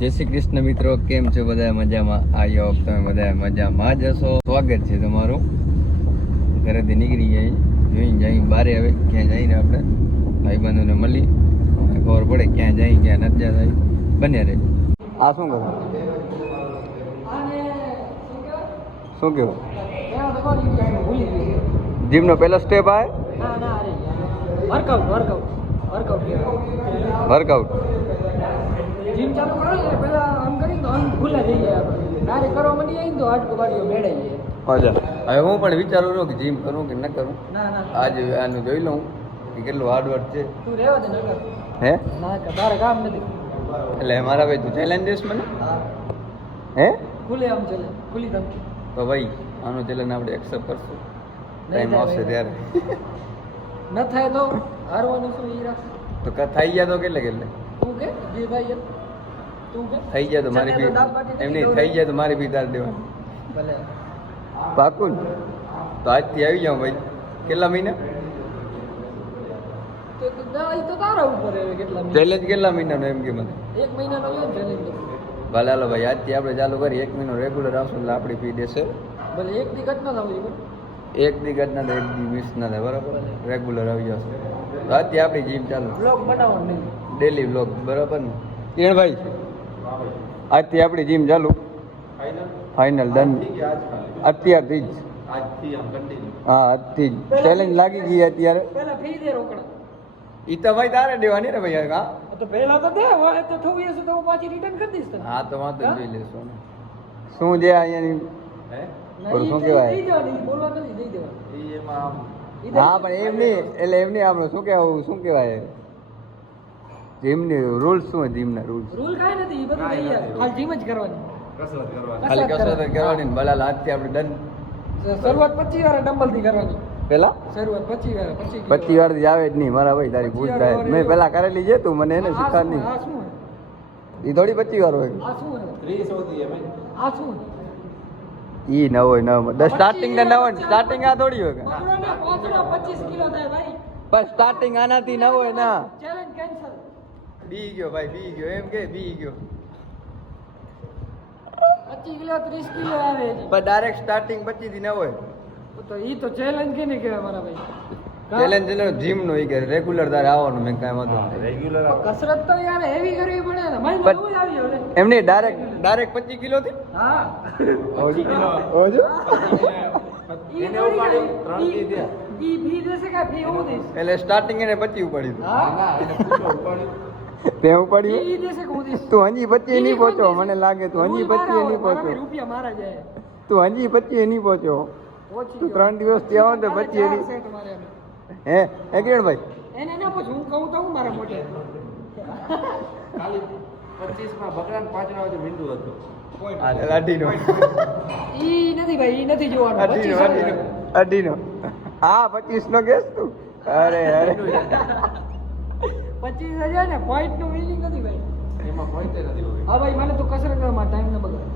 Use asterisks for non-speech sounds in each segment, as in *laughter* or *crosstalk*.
જય શ્રી કૃષ્ણ મિત્રો કેમ છો બધા? મજામાં? આવ્યો તમે બધા મજામાં જ હશો. સ્વાગત છે તમારું. ઘરેથી નીકળી જાય જોઈને જઈ બારે આવે ક્યાં જઈને આપણે? ભાઈબંધોને મળી. અમને ખબર પડે ક્યાં જઈ ક્યાં નથી જાય બને રહે. આ શું કહો શું કહેવું જીમનો પહેલો સ્ટેપ આવે? Workout workout workout workout gym ચાલુ કરો ને પેલા આમ કરી તો આમ ભૂલે થઈ જાય આપણે. ડાયરેક્ટ કરવા માંડી જાય તો હાડકું બાડીઓ મેળાઈ જાય. અચ્છા હવે હું પણ વિચારું છું કે જીમ કરું કે ન કરું? ના ના. આજે આનું જોઈ લઉં કે કેટલું હાર્ડ વર્ક છે. તું રહેવા દે નકર. હે? ના કે તારે કામ નથી. એટલે મારા ભાઈ તું ચેલેન્જ દેશ મને? હા. હે? ખુલે આમ ચલે ખુલી તમ તો ભાઈ આનું ચેલેન્જ આપણે એક્સેપ્ટ કરશું. ટાઈમ આવશે ત્યારે. ન થાય તો હારવાનું શું ઈરા તો કથા થઈ ગયા તો કેટલે કેટલે તું કે બે ભાઈ થઈ જાય તો મારી ચને એમની થઈ જાય તો મારી ભી તાર દેવાની. પાકું તો આજથી આવી જાઉં ભાઈ. કેટલા મહિના. ચેલેન્જ કેટલા મહિનાનો એમ કે મને? એક મહિનાનો ભલે હાલો ભાઈ આજથી આપણે ચાલુ કરી એક મહિનો રેગ્યુલર આવશું એટલે આપણી ફી દેશે. ભલે એક દી ઘટના થવું એક દી ઘટના એક દી મિસ ના થાય બરાબર? રેગ્યુલર આવી જશે. તો આજથી આપણી જીમ ચાલુ. બ્લોગ બનાવવાનું ડેલી બ્લોગ બરાબર ને? કિરણભાઈ આજથી આપણી જીમ ચાલુ. ફાઇનલ ડન અત્યારથી જ. હા આજથી જ. ચેલેન્જ લાગી ગઈ અત્યારે. ઈ તો ભાઈ તારે દેવાની ને ભાઈ હા? તો પહેલા તો દે હવે તો થવું હશે તો હું પાછી રિટર્ન કરી દઈશ તને. હા તો વાંધો જોઈ લેશું શું છે અહીંયાની? ના, ઓલું શું કહેવાય? બોલવા નથી, જઈ દઈ હા પણ એમ નહીં એટલે એમ નહીં આપણે શું કહેવાય શું કહેવાય? જીમની રૂલ્સ શું હોય જીમના રૂલ્સ રૂલ કાંઈ નથી એ બધું આવે. ખાલી જીમ જ કરવાની. ખાલી કસરત કરવાની. બલાલ આજથી આપણે ડન શરૂઆત પચીસ વાર ડમ્બલથી કરવાની. પેલા? શરૂઆત પચીસ વાર પચીસ પચીસ વારથી આવે જ નહીં. મારા ભાઈ તારી ભૂલ થાય. મેં પેલા કરેલી છે તું મને એને શીખવાડ નહીં એ થોડી પચીસ વાર હોય. આ શું આ શું ઈ ન હોય ન હોય. દસ સ્ટાર્ટિંગ ને ન હોય સ્ટાર્ટિંગ આ થોડી હોય કે પકડો ને પહોંચડો પચીસ કિલો થાય ભાઈ. પણ સ્ટાર્ટિંગ આનાથી ન હોય ના. બી ગયો ભાઈ બી ગયો એમ કે બી ગયો પચીસ કિલો ત્રીસ કિલો આવે પણ ડાયરેક્ટ સ્ટાર્ટિંગ પચીસથી ન હોય. તો ઈ તો ચેલેન્જ કે નહીં કહેવાય મારા ભાઈ? ચેલેન્જ જીમ નો ઈ કે રેગ્યુલર તારે આવવાનું મેં કાઈ વાંધો નહીં. પણ કસરત તો યાર હેવી કરવી પડે ને. મારી બહુ જ આવ્યું હવે એમ નહીં ડાયરેક્ટ ડાયરેક્ટ પચીસ કિલો. થી હા ઓજો ઈ થોડી થી દે. ઈ ભી દેશે કે ભી હું એટલે સ્ટાર્ટિંગ એને પચીસ ઉપાડી હા. ઉપાડ્યું ઈ દેશે કે પડ્યું તું હજી પચીએ નહીં પહોંચો મને લાગે તું હજી પચીએ નહીં પહોંચો તું હજી પચીએ નહીં પહોંચો તું ત્રણ દિવસ ત્યાં આવો ને તો પચીએ નહીં. હે? હે કિરણભાઈ? એને ના પૂછ હું કહું તો હું મારા મોઢે? અઢીનો ઈ નથી ભાઈ ઈ નથી જોવાનું. અઢીનો હા પચીસ નો કેસ તું? અરે અરે. પચીસ હજાર ને પોઈન્ટનું મિનિંગ નથી ભાઈ. હા ભાઈ મને તો કસરત કરવામાં ટાઈમ ન બગાડ.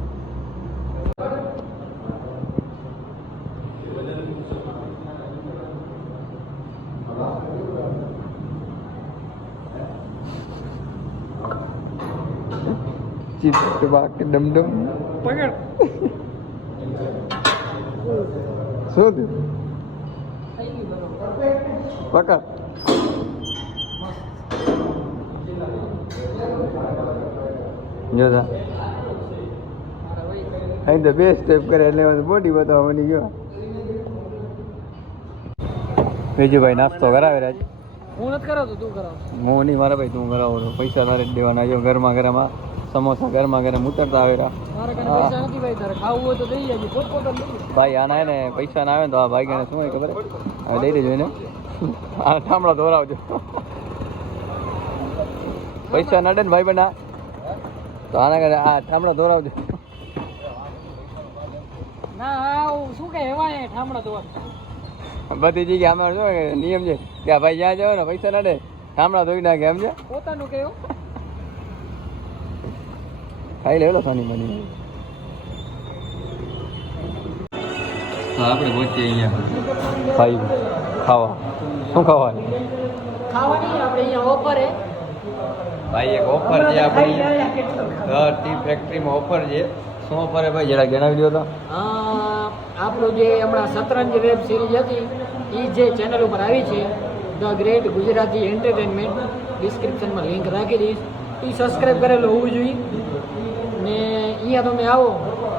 ચિપ્સ બાકી ડમડમ. પકડ. શું થયું? પકડ. જોતા મારા અહીં તો બે સ્ટેપ કરે એટલે બોડી બતાવવા બની ગયો. બીજું ભાઈ નાસ્તો કરાવે રાજ. હું નથી કરાવતો તું કરાવ. હું નહીં મારા ભાઈ તું કરાવો. પૈસા તારે જ દેવાના. જો ઘરમાં ઘરમાં સમોસા ઘરમાં ઘરે ઉતરતા નથી ભાઈ આના એને ને પૈસા ના આવે ને તો આ ભાઈ શું હોય ખબર? હવે દઈ દેજો એને આ ઠામડા દોરાવજો પૈસા નડે ને ભાઈ બના તો આના ઘરે આ ઠામડા દોરાવજો ના આ શું કે એવા ઠામડા બધી જગ્યાએ અમારે શું કે નિયમ છે. કે ભાઈ જ્યાં જાવ ને પૈસા નડે ઠામડા ધોઈ નાખે એમ છે? પોતાનું કેવું ખાઈ લેલો સાની મની. આપણે પહોંચીએ અહીંયા. ખાઈ ખાવા. શું ખાવાનું? ખાવાની આપણે અહીંયા ઓફર. હે ભાઈ એક ઓફર છે આપણી ટી ફેક્ટરીમાં ઓફર છે શું ઓફર છે ભાઈ જરા જણાવી દો તો. આપણું જે હમણાં શતરંજ વેબ સિરીઝ હતી એ જે ચેનલ ઉપર આવી છે ધ ગ્રેટ ગુજરાતી એન્ટરટેનમેન્ટ ડિસ્ક્રિપ્શનમાં લિંક રાખી દઈશ. એ સબસ્ક્રાઈબ કરેલું હોવું જોઈએ. ને અહીંયા તમે આવો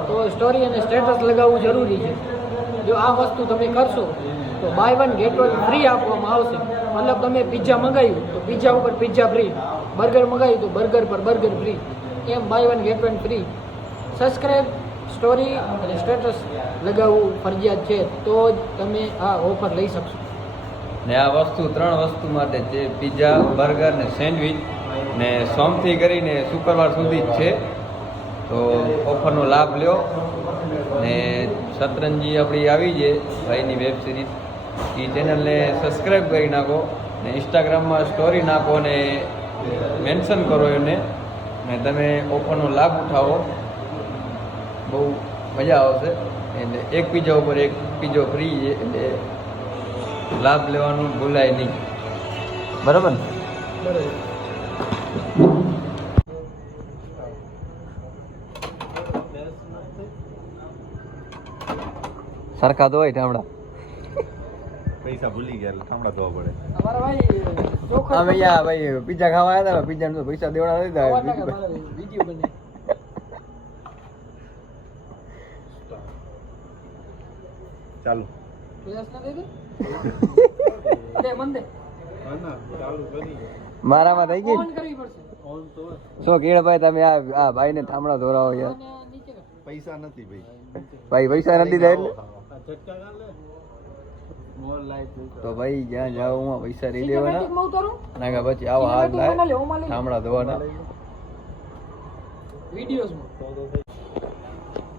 તો સ્ટોરી અને સ્ટેટસ લગાવવું જરૂરી છે. જો આ વસ્તુ તમે કરશો તો buy one get one free આપવામાં આવશે. મતલબ તમે પિઝા મંગાવ્યું તો પિઝા ઉપર પિઝા ફ્રી બર્ગર મંગાવ્યું હતું, બર્ગર પર, બર્ગર ફ્રી. એમ buy one get one free subscribe story અને સ્ટેટસ લગાવવું ફરજિયાત છે, તો જ તમે આ ઓફર લઈ શકશો. ને આ વસ્તુ, ત્રણ વસ્તુ માટે જે પીઝા બર્ગર ને સેન્ડવિચ ને સોમથી કરીને શુક્રવાર સુધી જ છે. તો ઓફરનો લાભ લ્યો. ને શતરંજી આપણી આવી છે, ભાઈની વેબ સિરીઝ એ ચેનલને સબસ્ક્રાઈબ કરી નાખો ને ઇન્સ્ટાગ્રામમાં સ્ટોરી નાખો ને મેન્શન કરો એને ને તમે ઓફરનો લાભ ઉઠાવો. બહુ મજા આવશે. એટલે એક પીઝા ઉપર એક પીઝો ફ્રી છે, એટલે લાભ લેવાનું ભૂલાય નહીં. બરાબર સરખા તો હોય ઠામડા. પૈસા ભૂલી ગયા એટલે ઠામડા ધોવા પડે. અમારા ભાઈ ચોખા અમે યા ભાઈ પિઝા ખાવા આવ્યા હતા પિઝા તો પૈસા દેવડા દીધા વીડિયો બને. *laughs* ચાલુ. પ્રયાસ ના દે. દે મન દે. મારામાં થઈ ગઈ? શું કેળભાઈ તમે આ આ ભાઈને થામડા ધોરાવો યાર. પૈસા નથી ભાઈ. ભાઈ પૈસા નથી થાય એટલે? તો ભાઈ જ્યાં જાવ હું પૈસા લઈ લેવાના. નાગા પછી આવો હાથ લાય. થાંભળા ધોવાના.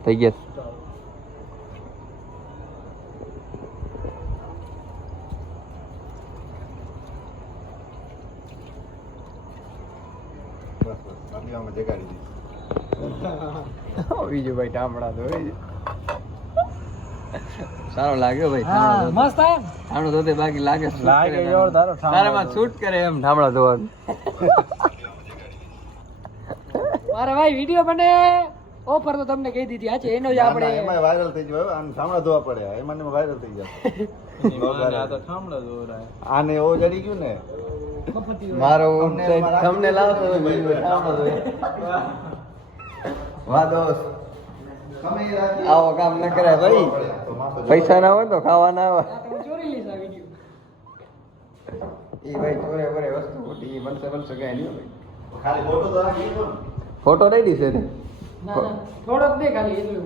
થઈ. ગયા. *laughs* બીજું ભાઈ ટામડા ધોઈ. સારો લાગ્યો ભાઈ મસ્ત ઠામડો ધોતે બાકી લાગે લાગે કરે ઠામડા તારામાં શૂટ કરે એમ ઠામડા ધોવાનું મારા ભાઈ વીડિયો બને ઓફર તો તમને કહી દીધી આજે એનો જ આપણે એમાં વાયરલ થઈ ગયો આમ ઠામડા ધોવા પડે એમાં ને વાયરલ થઈ જાય આને એવો જડી ગયું ને. મારો તમને લાવતો હોય રાખી ધોય વાહ દોસ્ત. આવો કામ ન કરાય ભાઈ. પૈસા ના હોય તો ખાવા ના આવે એ ભાઈ ચોરે વરે વસ્તુ ખોટી એ બનશે બનશે કઈ નહીં ખાલી ફોટો તો રાખી ફોટો દઈ દીશે ને? ના ના થોડોક દે ખાલી એટલું